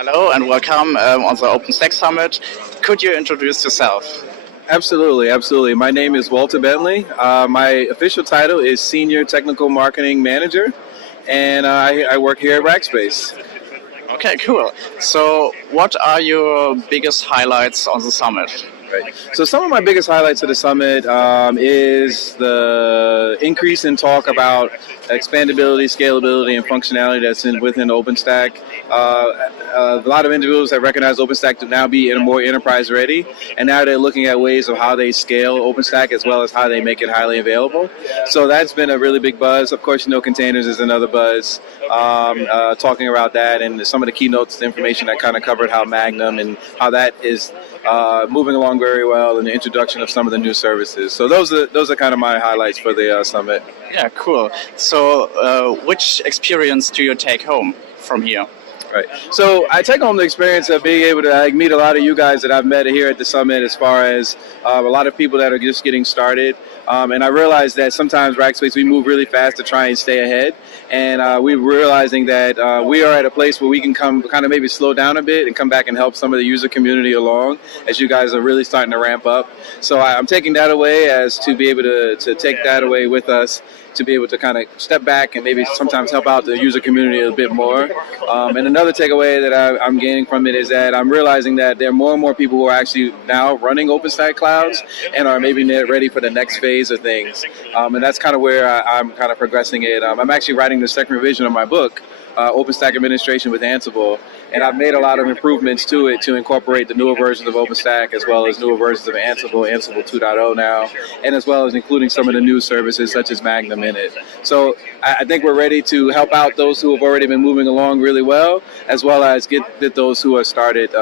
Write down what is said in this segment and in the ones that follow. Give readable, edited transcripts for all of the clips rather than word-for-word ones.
Hello and welcome on the OpenStack Summit. Could you introduce yourself? Absolutely. My name is Walter Bentley. My official title is Senior Technical Marketing Manager, and I work here at Rackspace. Okay, cool. So what are your biggest highlights on the summit? Right. So some of my biggest highlights of the summit is the increase in talk about expandability, scalability, and functionality that's within OpenStack. A lot of individuals have recognized OpenStack to now be more enterprise ready, and now they're looking at ways of how they scale OpenStack as well as how they make it highly available. So that's been a really big buzz. Of course, containers is another buzz. Talking about that and some of the keynotes, the information that kind of covered how Magnum and how that is moving along very well, and the introduction of some of the new services. So those are kind of my highlights for the summit. Yeah, cool. So which experience do you take home from here? Right. So I take home the experience of being able to meet a lot of you guys that I've met here at the summit, as far as a lot of people that are just getting started. And I realize that sometimes Rackspace, we move really fast to try and stay ahead. And we're realizing that we are at a place where we can come kind of maybe slow down a bit and come back and help some of the user community along as you guys are really starting to ramp up. So I'm taking that away as to be able to take that away with us, to be able to kind of step back and maybe sometimes help out the user community a bit more. And another takeaway that I'm gaining from it is that I'm realizing that there are more and more people who are actually now running OpenStack clouds and are maybe ready for the next phase of things. And that's kind of where I'm kind of progressing it. I'm actually writing the second revision of my book, OpenStack Administration with Ansible, and I've made a lot of improvements to it to incorporate the newer versions of OpenStack as well as newer versions of Ansible 2.0 now, and as well as including some of the new services such as Magnum in it. So I think we're ready to help out those who have already been moving along really well, as well as get those who have started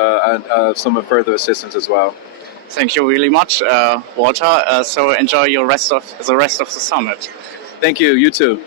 some further assistance as well. Thank you really much, Walter. So enjoy the rest of the summit. Thank you. You too.